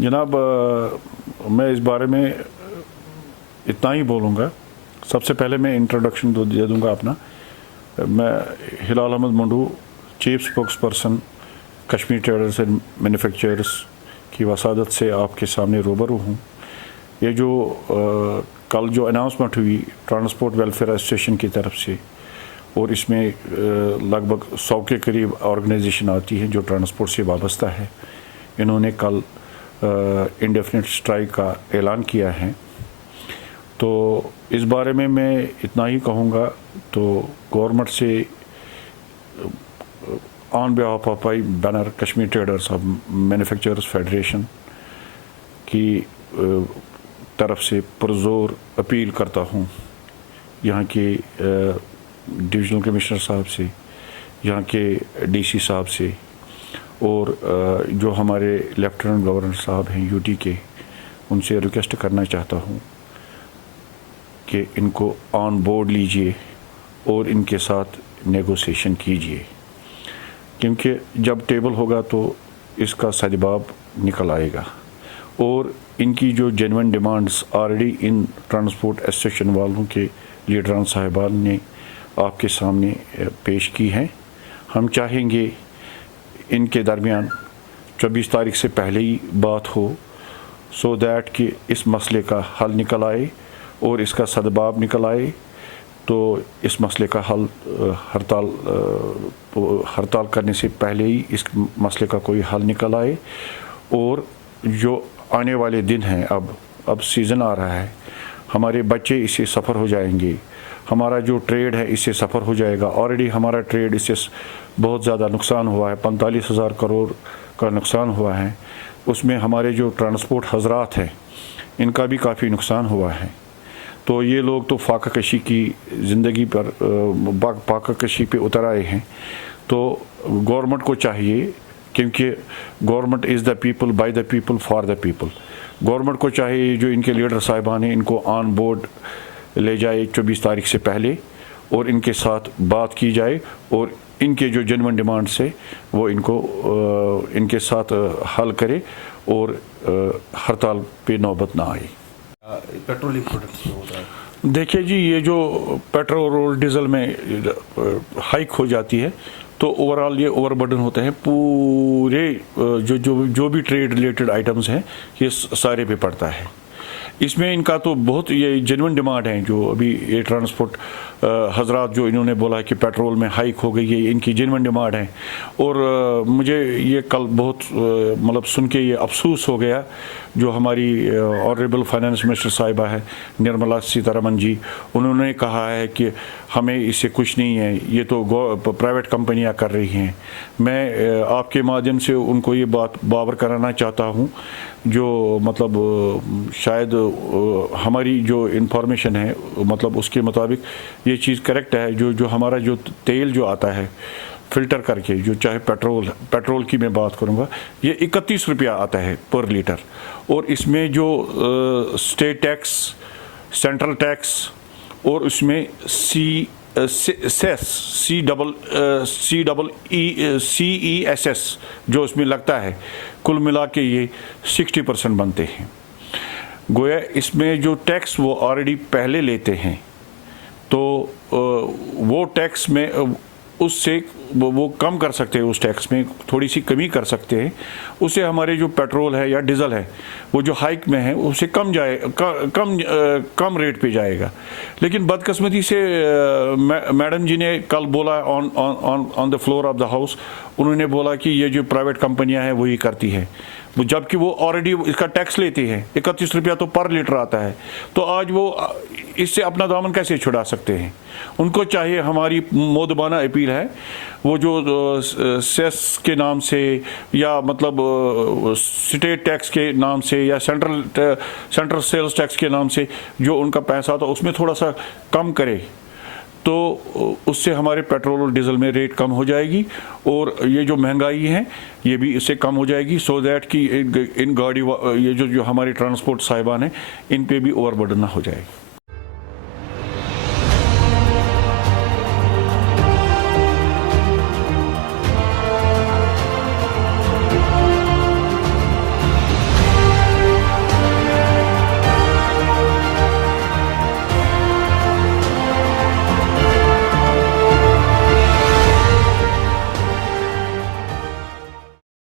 जनाब मैं इस बारे में इतना ही बोलूँगा। सबसे पहले मैं इंट्रोडक्शन दे दूँगा अपना। मैं Hilal Ahmad Mandu, chief spokesperson Kashmir traders and manufacturers की वसादत से आपके सामने रूबरू हूँ। ये जो कल जो अनाउंसमेंट हुई ट्रांसपोर्ट वेलफेयर एसोसिएशन की तरफ से, और इसमें लगभग 100 के करीब ऑर्गेनाइजेशन आती है जो ट्रांसपोर्ट से वाबस्ता है। इन्होंने कल इंडेफिनिट स्ट्राइक का ऐलान किया है। तो इस बारे में मैं इतना ही कहूँगा। तो गवर्नमेंट से on behalf of I banner Kashmir traders of manufacturers federation की तरफ से पुरजोर अपील करता हूँ यहाँ के डिविजनल कमिश्नर साहब से, यहाँ के डीसी साहब से, और जो हमारे लेफ्टिनेंट गवर्नर साहब हैं यूटी के, उनसे रिक्वेस्ट करना चाहता हूँ कि इनको ऑन बोर्ड लीजिए और इनके साथ नेगोशिएशन कीजिए, क्योंकि जब टेबल होगा तो इसका सदबाब निकल आएगा। और इनकी जो genuine demands already in transport association वालों के लीडरान साहिबान ने आपके सामने पेश की हैं। हम चाहेंगे इनके दरमियान 24 तारीख से पहले ही बात हो, सो दैट कि इस मसले का हल निकल आए और इसका सदबाब निकल आए। तो इस मसले का हल हड़ताल करने से पहले ही इस मसले का कोई हल निकल आए। और जो आने वाले दिन हैं, अब सीज़न आ रहा है, हमारे बच्चे इससे सफ़र हो जाएंगे, हमारा जो ट्रेड है इससे सफ़र हो जाएगा। ऑलरेडी हमारा ट्रेड इससे बहुत ज़्यादा नुकसान हुआ है, 45,000 करोड़ का नुकसान हुआ है। उसमें हमारे जो ट्रांसपोर्ट हजरात हैं इनका भी काफ़ी नुकसान हुआ है। तो ये लोग तो फाका कशी की ज़िंदगी पर फाका कशी पे उतर आए हैं। तो गवर्नमेंट को चाहिए, क्योंकि government is the people, by the people, for the people. Government को चाहिए जो इनके लीडर साहिबान हैं इनको ऑन बोर्ड ले जाए 24 तारीख से पहले, और इनके साथ बात की जाए और इनके जो जेन्युइन डिमांड्स है वो इनके साथ हल करे और हड़ताल पे नौबत ना आए। पेट्रोलियम प्रोडक्ट्स में होता है, देखिए जी, ये जो पेट्रोल और डीजल में हाइक हो जाती है तो ओवरऑल ये ओवरबर्डन होते हैं पूरे जो भी ट्रेड रिलेटेड आइटम्स हैं ये सारे पे पड़ता है। इसमें इनका तो बहुत ये जेन्युइन डिमांड है। जो अभी ये ट्रांसपोर्ट हजरात जो इन्होंने बोला कि पेट्रोल में हाइक हो गई है, इनकी जेन्युइन डिमांड है। और मुझे ये कल बहुत मतलब सुन के ये अफसोस हो गया, जो हमारी ऑनरेबल फाइनेंस मिनिस्टर साहिबा है निर्मला सीतारमन जी, उन्होंने कहा है कि हमें इससे कुछ नहीं है, ये तो प्राइवेट कंपनियां कर रही हैं। मैं आपके माध्यम से उनको ये बात बावर कराना चाहता हूँ, जो मतलब शायद हमारी जो इन्फॉर्मेशन है मतलब उसके मुताबिक ये चीज़ करेक्ट है। जो हमारा जो तेल जो आता है फ़िल्टर करके, जो चाहे पेट्रोल की मैं बात करूँगा, ये 31 रुपया आता है पर लीटर। और इसमें जो स्टेट टैक्स, सेंट्रल टैक्स और उसमें CESS जो उसमें लगता है, कुल मिला के ये 60% बनते हैं। गोया इसमें जो टैक्स वो ऑलरेडी पहले लेते हैं, तो वो टैक्स में उससे वो कम कर सकते हैं, उस टैक्स में थोड़ी सी कमी कर सकते हैं। उससे हमारे जो पेट्रोल है या डीजल है वो जो हाइक में है उससे कम रेट पे जाएगा। लेकिन बदकिस्मती से मैडम जी ने कल बोला on the floor of the house, उन्होंने बोला कि ये जो प्राइवेट कंपनियां हैं वही करती है, जबकि वो ऑलरेडी इसका टैक्स लेती है। 31 रुपया तो पर लीटर आता है। तो आज वो इससे अपना दामन कैसे छुड़ा सकते हैं? उनको चाहिए, हमारी मोदबाना अपील है, वो जो सेस के नाम से या मतलब स्टेट टैक्स के नाम से या सेंट्रल सेल्स टैक्स के नाम से जो उनका पैसा था उसमें थोड़ा सा कम करे, तो उससे हमारे पेट्रोल और डीजल में रेट कम हो जाएगी और ये जो महंगाई है ये भी इससे कम हो जाएगी, सो दैट कि इन गाड़ी ये जो हमारे ट्रांसपोर्ट साहिबान हैं इन पे भी ओवरबर्डन ना हो जाएगी।